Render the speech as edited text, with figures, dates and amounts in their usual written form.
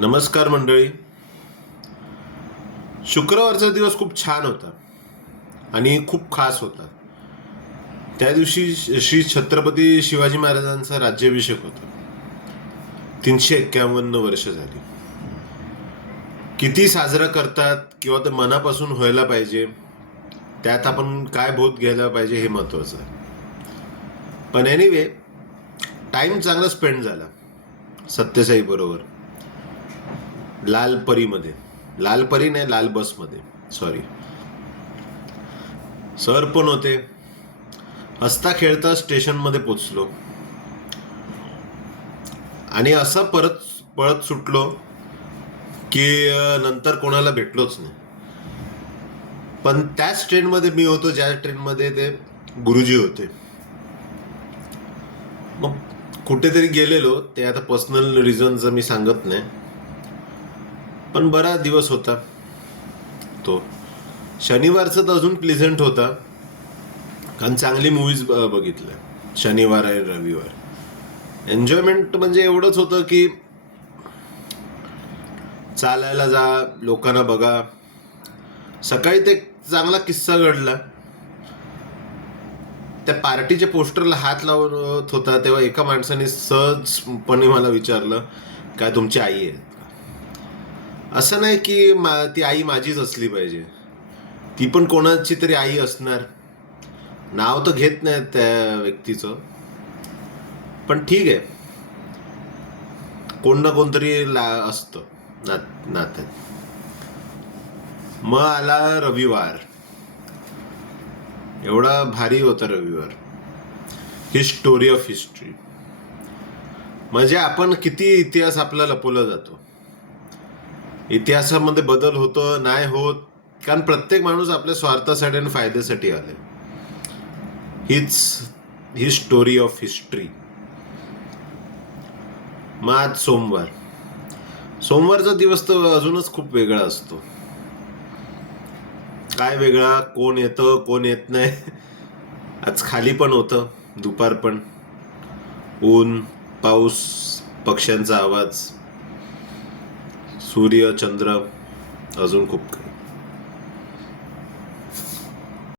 नमस्कार मंडळी. शुक्रवारचा दिवस खूप छान होता आणि खूप खास होता. त्या दिवशी श्री छत्रपती शिवाजी महाराजांचा राज्याभिषेक होता. 351 वर्ष झाली. किती साजरा करतात किंवा ते मनापासून व्हायला पाहिजे, त्यात आपण काय बोध घ्यायला पाहिजे हे महत्वाचं आहे. पण एनिवे, टाइम चांगला स्पेंड झाला सत्यसाई बरोबर. लाल परी नाही, लाल बसमध्ये, सॉरी. सर पण होते. हसता खेळता स्टेशनमध्ये पोचलो आणि असं पळत सुटलो की नंतर कोणाला भेटलोच नाही. पण त्याच ट्रेनमध्ये मी होतो ज्या ट्रेनमध्ये ते गुरुजी होते. मग कुठेतरी गेलेलो, ते आता पर्सनल रिझनचं मी सांगत नाही. पण बरा दिवस होता तो. शनिवारचा तर अजून प्लेझंट होता, कारण चांगली मूवीज बघितल्या शनिवार आणि रविवार. एन्जॉयमेंट म्हणजे एवढंच होतं की चालायला जा, लोकांना बघा. सकाळी ते चांगला किस्सा घडला. त्या पार्टीच्या पोस्टरला हात लावत होता तेव्हा एका माणसाने सहजपणे मला विचारलं, काय तुमची आई आहे? असं नाही की ती आई माझीच असली पाहिजे, ती पण कोणाची तरी आई असणार. नाव तर घेत नाही त्या व्यक्तीचं, पण ठीक आहे, कोण ना कोणतरी असतं नात्यात. मग आला रविवार. एवढा भारी होता रविवार. History of history. म्हणजे आपण किती इतिहास आपला लपवला जातो. इतिहासामध्ये बदल होतो नाही होत, कारण प्रत्येक माणूस आपल्या स्वार्थासाठी आणि फायद्यासाठी आले. हीच ही स्टोरी ऑफ हिस्ट्री. मग आज सोमवारचा दिवस तर अजूनच खूप वेगळा असतो. काय वेगळा, कोण येतं कोण येत नाही. आज खाली पण होतं, दुपार पण, ऊन, पाऊस, पक्ष्यांचा आवाज, सूर्य, चंद्र, अजून खूप काही.